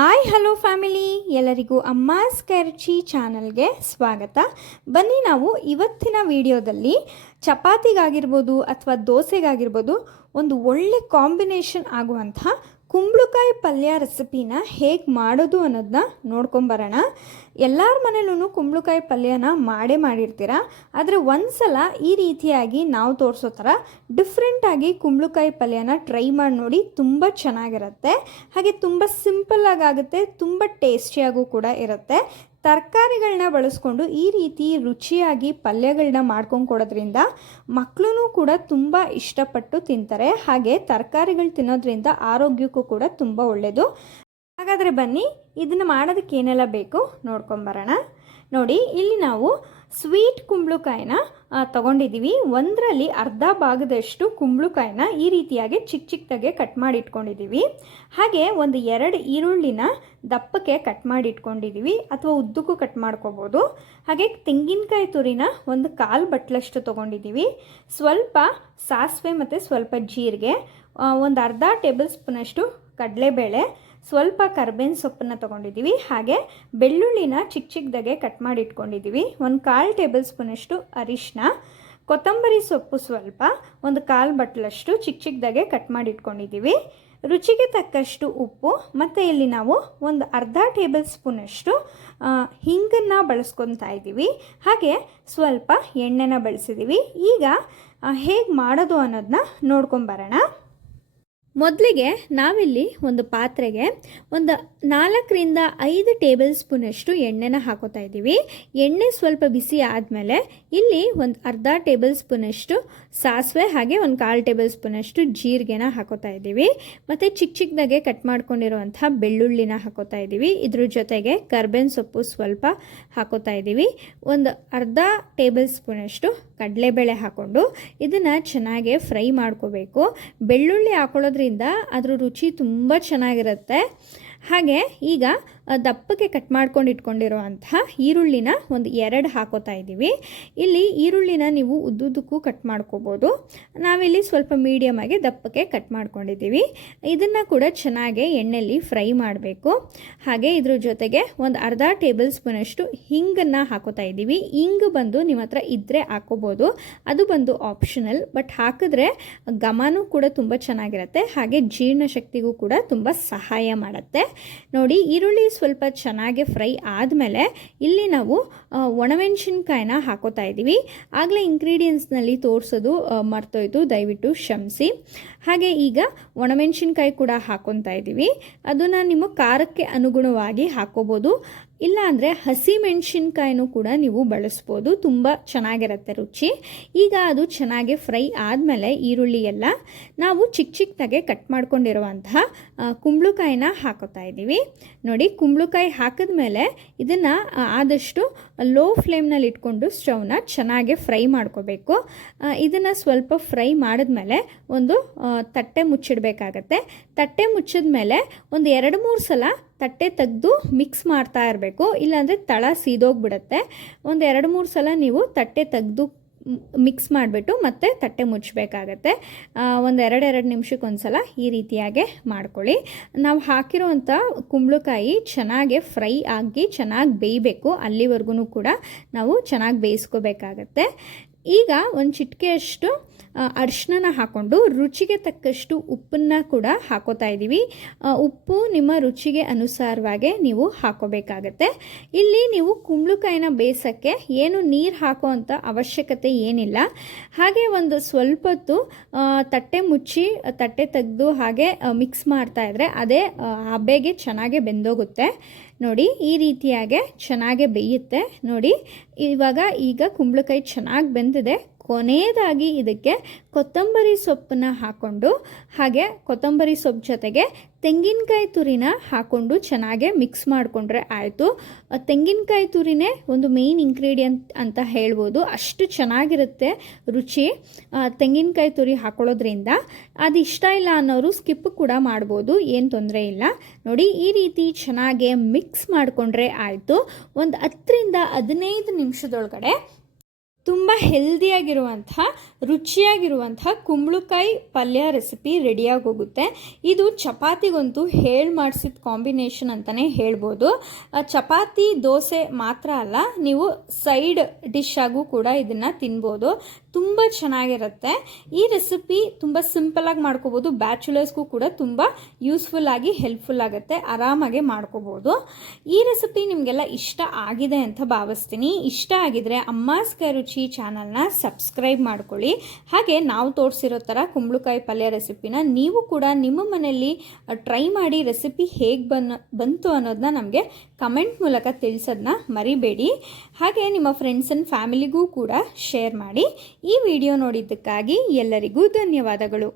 Hi hello family, ಎಲ್ಲರಿಗೂ ಅಮ್ಮಾಸ್ ಕೈರುಚಿ ಚಾನಲ್ಗೆ ಸ್ವಾಗತ. ಬನ್ನಿ ನಾವು ಇವತ್ತಿನ ವಿಡಿಯೋದಲ್ಲಿ ಚಪಾತಿಗಾಗಿರ್ಬೋದು ಅಥವಾ ದೋಸೆಗಾಗಿರ್ಬೋದು ಒಂದು ಒಳ್ಳೆ ಕಾಂಬಿನೇಷನ್ ಆಗುವಂಥ ಕುಂಬಳಕಾಯಿ ಪಲ್ಯ ರೆಸಿಪಿನ ಹೇಗೆ ಮಾಡೋದು ಅನ್ನೋದನ್ನ ನೋಡ್ಕೊಂಬರೋಣ. ಎಲ್ಲರ ಮನೇಲೂ ಕುಂಬಳಕಾಯಿ ಪಲ್ಯನ ಮಾಡಿರ್ತೀರ. ಆದರೆ ಒಂದು ಸಲ ಈ ರೀತಿಯಾಗಿ ನಾವು ತೋರಿಸೋ ಥರ ಡಿಫ್ರೆಂಟಾಗಿ ಕುಂಬಳಕಾಯಿ ಪಲ್ಯನ ಟ್ರೈ ಮಾಡಿ ನೋಡಿ. ತುಂಬ ಚೆನ್ನಾಗಿರುತ್ತೆ, ಹಾಗೆ ತುಂಬ ಸಿಂಪಲ್ಲಾಗಿ ಆಗುತ್ತೆ, ತುಂಬ ಟೇಸ್ಟಿಯಾಗೂ ಕೂಡ ಇರುತ್ತೆ. ತರಕಾರಿಗಳನ್ನ ಬಳಸ್ಕೊಂಡು ಈ ರೀತಿ ರುಚಿಯಾಗಿ ಪಲ್ಯಗಳನ್ನ ಮಾಡ್ಕೊಂಡು ಕೊಡೋದ್ರಿಂದ ಮಕ್ಕಳು ಕೂಡ ತುಂಬ ಇಷ್ಟಪಟ್ಟು ತಿಂತಾರೆ. ಹಾಗೆ ತರಕಾರಿಗಳು ತಿನ್ನೋದ್ರಿಂದ ಆರೋಗ್ಯಕ್ಕೂ ಕೂಡ ತುಂಬ ಒಳ್ಳೆಯದು. ಹಾಗಾದರೆ ಬನ್ನಿ ಇದನ್ನು ಮಾಡೋದಕ್ಕೆ ಏನೆಲ್ಲ ಬೇಕು ನೋಡ್ಕೊಂಬರೋಣ. ನೋಡಿ, ಇಲ್ಲಿ ನಾವು ಸ್ವೀಟ್ ಕುಂಬಳಕಾಯಿನ ತೊಗೊಂಡಿದ್ದೀವಿ. ಒಂದರಲ್ಲಿ ಅರ್ಧ ಭಾಗದಷ್ಟು ಕುಂಬಳಕಾಯಿನ ಈ ರೀತಿಯಾಗಿ ಚಿಕ್ಕದಾಗೆ ಕಟ್ ಮಾಡಿ ಇಟ್ಕೊಂಡಿದ್ದೀವಿ. ಹಾಗೆ ಒಂದು 2 ಈರುಳ್ಳಿನ ದಪ್ಪಕ್ಕೆ ಕಟ್ ಮಾಡಿ ಇಟ್ಕೊಂಡಿದ್ದೀವಿ, ಅಥವಾ ಉದ್ದಕ್ಕೂ ಕಟ್ ಮಾಡ್ಕೋಬೋದು. ಹಾಗೆ ತೆಂಗಿನಕಾಯಿ ತುರಿನ ಒಂದು 1/4 ಬಟ್ಲಷ್ಟು ತೊಗೊಂಡಿದ್ದೀವಿ. ಸ್ವಲ್ಪ ಸಾಸಿವೆ ಮತ್ತು ಸ್ವಲ್ಪ ಜೀರಿಗೆ, ಒಂದು ಅರ್ಧ ಟೇಬಲ್ ಸ್ಪೂನಷ್ಟು ಕಡಲೆಬೇಳೆ, ಸ್ವಲ್ಪ ಕರ್ಬೇವಿನ ಸೊಪ್ಪನ್ನು ತೊಗೊಂಡಿದ್ದೀವಿ. ಹಾಗೆ ಬೆಳ್ಳುಳ್ಳಿನ ಚಿಕ್ಕದಾಗೆ ಕಟ್ ಮಾಡಿ ಇಟ್ಕೊಂಡಿದ್ದೀವಿ. ಒಂದು 1/4 ಟೇಬಲ್ ಸ್ಪೂನಷ್ಟು ಅರಿಶಿನ, ಕೊತ್ತಂಬರಿ ಸೊಪ್ಪು ಸ್ವಲ್ಪ, ಒಂದು 1/4 ಬಟ್ಲಷ್ಟು ಚಿಕ್ಕದಾಗೆ ಕಟ್ ಮಾಡಿ ಇಟ್ಕೊಂಡಿದ್ದೀವಿ. ರುಚಿಗೆ ತಕ್ಕಷ್ಟು ಉಪ್ಪು, ಮತ್ತು ಇಲ್ಲಿ ನಾವು ಒಂದು ಅರ್ಧ ಟೇಬಲ್ ಸ್ಪೂನಷ್ಟು ಹಿಂಗನ್ನು ಬಳಸ್ಕೊತಾ ಇದ್ದೀವಿ. ಹಾಗೆ ಸ್ವಲ್ಪ ಎಣ್ಣೆನ ಬಳಸಿದ್ದೀವಿ. ಈಗ ಹೇಗೆ ಮಾಡೋದು ಅನ್ನೋದನ್ನ ನೋಡ್ಕೊಂಬರೋಣ. ಮೊದಲಿಗೆ ನಾವಿಲ್ಲಿ ಒಂದು ಪಾತ್ರೆಗೆ ಒಂದು 4ರಿಂದ 5 ಟೇಬಲ್ ಸ್ಪೂನಷ್ಟು ಎಣ್ಣೆನ ಹಾಕೋತಾ ಇದ್ದೀವಿ. ಎಣ್ಣೆ ಸ್ವಲ್ಪ ಬಿಸಿ ಆದಮೇಲೆ ಇಲ್ಲಿ ಒಂದು ಅರ್ಧ ಟೇಬಲ್ ಸ್ಪೂನಷ್ಟು ಸಾಸಿವೆ, ಹಾಗೆ ಒಂದು 1/4 ಟೇಬಲ್ ಸ್ಪೂನಷ್ಟು ಜೀರಿಗೆನ ಹಾಕೋತಾ ಇದ್ದೀವಿ. ಮತ್ತು ಚಿಕ್ಕದಾಗೆ ಕಟ್ ಮಾಡ್ಕೊಂಡಿರುವಂಥ ಬೆಳ್ಳುಳ್ಳಿನ ಹಾಕೋತಾ ಇದ್ದೀವಿ. ಇದ್ರ ಜೊತೆಗೆ ಕರ್ಬೇವಿನ ಸೊಪ್ಪು ಸ್ವಲ್ಪ ಹಾಕೋತಾ ಇದ್ದೀವಿ. ಒಂದು ಅರ್ಧ ಟೇಬಲ್ ಸ್ಪೂನಷ್ಟು ಕಡಲೆಬೇಳೆ ಹಾಕ್ಕೊಂಡು ಇದನ್ನು ಚೆನ್ನಾಗಿ ಫ್ರೈ ಮಾಡ್ಕೋಬೇಕು. ಬೆಳ್ಳುಳ್ಳಿ ಹಾಕೊಳ್ಳೋದ್ರಿಂದ ಅದ್ರ ರುಚಿ ತುಂಬ ಚೆನ್ನಾಗಿರುತ್ತೆ. ಹಾಗೆ ಈಗ ದಪ್ಪಕ್ಕೆ ಕಟ್ ಮಾಡ್ಕೊಂಡು ಇಟ್ಕೊಂಡಿರುವಂತಹ ಈರುಳ್ಳಿನ ಒಂದು 2 ಹಾಕೋತಾ ಇದ್ದೀವಿ. ಇಲ್ಲಿ ಈರುಳ್ಳಿನ ನೀವು ಉದ್ದುದ್ದಕ್ಕೂ ಕಟ್ ಮಾಡ್ಕೋಬೋದು. ನಾವಿಲ್ಲಿ ಸ್ವಲ್ಪ ಮೀಡಿಯಮಾಗಿ ದಪ್ಪಕ್ಕೆ ಕಟ್ ಮಾಡ್ಕೊಂಡಿದ್ದೀವಿ. ಇದನ್ನು ಕೂಡ ಚೆನ್ನಾಗಿ ಎಣ್ಣೆಯಲ್ಲಿ ಫ್ರೈ ಮಾಡಬೇಕು. ಹಾಗೆ ಇದ್ರ ಜೊತೆಗೆ ಒಂದು ಅರ್ಧ ಟೇಬಲ್ ಸ್ಪೂನಷ್ಟು ಹಿಂಗನ್ನು ಹಾಕೋತಾ ಇದ್ದೀವಿ. ಹಿಂಗು ಬಂದು ನಿಮ್ಮ ಹತ್ರ ಇದ್ದರೆ ಹಾಕೋಬೋದು, ಅದು ಬಂದು ಆಪ್ಷನಲ್, ಬಟ್ ಹಾಕಿದ್ರೆ ಘಮನೂ ಕೂಡ ತುಂಬ ಚೆನ್ನಾಗಿರುತ್ತೆ. ಹಾಗೆ ಜೀರ್ಣಶಕ್ತಿಗೂ ಕೂಡ ತುಂಬ ಸಹಾಯ ಮಾಡುತ್ತೆ. ನೋಡಿ, ಈರುಳ್ಳಿ ಸ್ವಲ್ಪ ಚೆನ್ನಾಗಿ ಫ್ರೈ ಆದಮೇಲೆ ಇಲ್ಲಿ ನಾವು ಒಣಮೆಣಸಿನ್ಕಾಯಿನ ಹಾಕೋತಾ ಇದ್ದೀವಿ. ಆಗಲೇ ಇಂಗ್ರೀಡಿಯೆಂಟ್ಸ್ನಲ್ಲಿ ತೋರಿಸೋದು ಮರ್ತೋಯ್ತು, ದಯವಿಟ್ಟು ಕ್ಷಮಿಸಿ. ಹಾಗೆ ಈಗ ಒಣಮೆಣಸಿನ್ಕಾಯಿ ಕೂಡ ಹಾಕೊತಾ ಇದ್ದೀವಿ. ಅದನ್ನು ನಿಮ್ಮ ಖಾರಕ್ಕೆ ಅನುಗುಣವಾಗಿ ಹಾಕೋಬೋದು, ಇಲ್ಲ ಅಂದರೆ ಹಸಿ ಮೆಣಸಿನ್ಕಾಯಿನೂ ಕೂಡ ನೀವು ಬಳಸ್ಬೋದು, ತುಂಬ ಚೆನ್ನಾಗಿರುತ್ತೆ ರುಚಿ. ಈಗ ಅದು ಚೆನ್ನಾಗಿ ಫ್ರೈ ಆದಮೇಲೆ ಈರುಳ್ಳಿ ಎಲ್ಲ ನಾವು ಚಿಕ್ಕದಾಗೆ ಕಟ್ ಮಾಡ್ಕೊಂಡಿರುವಂತಹ ಕುಂಬಳಕಾಯಿನ ಹಾಕೋತಾ ಇದ್ದೀವಿ. ನೋಡಿ, ಕುಂಬಳಕಾಯಿ ಹಾಕಿದ್ಮೇಲೆ ಇದನ್ನು ಆದಷ್ಟು ಲೋ ಫ್ಲೇಮ್ನಲ್ಲಿ ಇಟ್ಕೊಂಡು ಸ್ಟವ್ನ ಚೆನ್ನಾಗಿ ಫ್ರೈ ಮಾಡ್ಕೋಬೇಕು. ಇದನ್ನು ಸ್ವಲ್ಪ ಫ್ರೈ ಮಾಡಿದ್ಮೇಲೆ ಒಂದು ತಟ್ಟೆ ಮುಚ್ಚಿಡಬೇಕಾಗತ್ತೆ. ತಟ್ಟೆ ಮುಚ್ಚಿದ ಮೇಲೆ ಒಂದು 2-3 ಸಲ ತಟ್ಟೆ ತೆಗೆದು ಮಿಕ್ಸ್ ಮಾಡ್ತಾ ಇರಬೇಕು, ಇಲ್ಲಾಂದರೆ ತಳ ಸೀದೋಗ್ಬಿಡುತ್ತೆ. ಒಂದು 2-3 ಸಲ ನೀವು ತಟ್ಟೆ ತೆಗೆದು ಮಿಕ್ಸ್ ಮಾಡಿಬಿಟ್ಟು ಮತ್ತೆ ತಟ್ಟೆ ಮುಚ್ಚಬೇಕಾಗತ್ತೆ. ಒಂದು 2 ನಿಮಿಷಕ್ಕೊಂದು ಸಲ ಈ ರೀತಿಯಾಗೆ ಮಾಡ್ಕೊಳ್ಳಿ. ನಾವು ಹಾಕಿರೋವಂಥ ಕುಂಬಳಕಾಯಿ ಚೆನ್ನಾಗಿ ಫ್ರೈ ಆಗಿ ಚೆನ್ನಾಗಿ ಬೇಯಬೇಕು, ಅಲ್ಲಿವರೆಗೂ ಕೂಡ ನಾವು ಚೆನ್ನಾಗಿ ಬೇಯಿಸ್ಕೋಬೇಕಾಗತ್ತೆ. ಈಗ ಒಂದು ಚಿಟಿಕೆಯಷ್ಟು ಅರಿಶಿನ ಹಾಕ್ಕೊಂಡು ರುಚಿಗೆ ತಕ್ಕಷ್ಟು ಉಪ್ಪನ್ನು ಕೂಡ ಹಾಕೋತಾ ಇದ್ದೀವಿ. ಉಪ್ಪು ನಿಮ್ಮ ರುಚಿಗೆ ಅನುಸಾರವಾಗಿ ನೀವು ಹಾಕೋಬೇಕಾಗತ್ತೆ. ಇಲ್ಲಿ ನೀವು ಕುಂಬಳಕಾಯಿನ ಬೇಯಿಸೋಕ್ಕೆ ಏನು ನೀರು ಹಾಕೋ ಅಂಥ ಅವಶ್ಯಕತೆ ಏನಿಲ್ಲ. ಹಾಗೆ ಒಂದು ಸ್ವಲ್ಪ ಹೊತ್ತು ತಟ್ಟೆ ಮುಚ್ಚಿ ತಟ್ಟೆ ತೆಗೆದು ಹಾಗೆ ಮಿಕ್ಸ್ ಮಾಡ್ತಾ ಇದ್ದರೆ ಅದೇ ಹಬೆಗೆ ಚೆನ್ನಾಗಿ ಬೆಂದೋಗುತ್ತೆ. ನೋಡಿ, ಈ ರೀತಿಯಾಗೆ ಚೆನ್ನಾಗೆ ಬೇಯುತ್ತೆ. ನೋಡಿ, ಈಗ ಕುಂಬಳಕಾಯಿ ಚೆನ್ನಾಗಿ ಬೆಂದಿದೆ. ಕೊನೆಯದಾಗಿ ಇದಕ್ಕೆ ಕೊತ್ತಂಬರಿ ಸೊಪ್ಪನ್ನ ಹಾಕ್ಕೊಂಡು, ಹಾಗೆ ಕೊತ್ತಂಬರಿ ಸೊಪ್ಪು ಜೊತೆಗೆ ತೆಂಗಿನಕಾಯಿ ತುರಿನ ಹಾಕ್ಕೊಂಡು ಚೆನ್ನಾಗೆ ಮಿಕ್ಸ್ ಮಾಡಿಕೊಂಡ್ರೆ ಆಯಿತು. ತೆಂಗಿನಕಾಯಿ ತುರಿನೇ ಒಂದು ಮೇನ್ ಇಂಗ್ರೀಡಿಯೆಂಟ್ ಅಂತ ಹೇಳ್ಬೋದು, ಅಷ್ಟು ಚೆನ್ನಾಗಿರುತ್ತೆ ರುಚಿ ತೆಂಗಿನಕಾಯಿ ತುರಿ ಹಾಕೊಳ್ಳೋದ್ರಿಂದ. ಅದು ಇಷ್ಟ ಇಲ್ಲ ಅನ್ನೋರು ಸ್ಕಿಪ್ ಕೂಡ ಮಾಡ್ಬೋದು, ಏನು ತೊಂದರೆ ಇಲ್ಲ. ನೋಡಿ, ಈ ರೀತಿ ಚೆನ್ನಾಗೆ ಮಿಕ್ಸ್ ಮಾಡಿಕೊಂಡ್ರೆ ಆಯಿತು. ಒಂದು 10ರಿಂದ 15 ನಿಮಿಷದೊಳಗಡೆ ತುಂಬ ಹೆಲ್ದಿಯಾಗಿರುವಂತಹ ರುಚಿಯಾಗಿರುವಂತಹ ಕುಂಬಳಕಾಯಿ ಪಲ್ಯ ರೆಸಿಪಿ ರೆಡಿಯಾಗಿ ಹೋಗುತ್ತೆ. ಇದು ಚಪಾತಿಗಂತೂ ಮಾಡಿಸಿದ ಕಾಂಬಿನೇಷನ್ ಅಂತಲೇ ಹೇಳ್ಬೋದು. ಚಪಾತಿ ದೋಸೆ ಮಾತ್ರ ಅಲ್ಲ, ನೀವು ಸೈಡ್ ಡಿಶ್ ಆಗೂ ಕೂಡ ಇದನ್ನು ತಿನ್ಬೋದು. ತುಂಬ ಚೆನ್ನಾಗಿರುತ್ತೆ. ಈ ರೆಸಿಪಿ ತುಂಬ ಸಿಂಪಲಾಗಿ ಮಾಡ್ಕೋಬೋದು. ಬ್ಯಾಚುಲರ್ಸ್ಗೂ ಕೂಡ ತುಂಬ ಯೂಸ್ಫುಲ್ ಆಗಿ ಹೆಲ್ಪ್ಫುಲ್ ಆಗುತ್ತೆ. ಆರಾಮಾಗೆ ಮಾಡ್ಕೋಬೋದು. ಈ ರೆಸಿಪಿ ನಿಮಗೆಲ್ಲ ಇಷ್ಟ ಆಗಿದೆ ಅಂತ ಭಾವಿಸ್ತೀನಿ. ಇಷ್ಟ ಆಗಿದ್ರೆ ಅಮ್ಮಾಸ್ ಕೈರುಚಿ ಚಾನಲ್ನ ಸಬ್ಸ್ಕ್ರೈಬ್ ಮಾಡ್ಕೊಳ್ಳಿ. ಹಾಗೆ ನಾವು ತೋರಿಸಿರೋ ಥರ ಕುಂಬಳಕಾಯಿ ಪಲ್ಯ ರೆಸಿಪಿನ ನೀವು ಕೂಡ ನಿಮ್ಮ ಮನೆಯಲ್ಲಿ ಟ್ರೈ ಮಾಡಿ ರೆಸಿಪಿ ಹೇಗೆ ಬಂತು ಅನ್ನೋದನ್ನ ನಮಗೆ ಕಮೆಂಟ್ ಮೂಲಕ ತಿಳಿಸೋದನ್ನ ಮರಿಬೇಡಿ. ಹಾಗೆ ನಿಮ್ಮ ಫ್ರೆಂಡ್ಸ್ ಆ್ಯಂಡ್ ಫ್ಯಾಮಿಲಿಗೂ ಕೂಡ ಶೇರ್ ಮಾಡಿ. ಈ ವಿಡಿಯೋ ನೋಡಿದ್ದಕ್ಕಾಗಿ ಎಲ್ಲರಿಗೂ ಧನ್ಯವಾದಗಳು.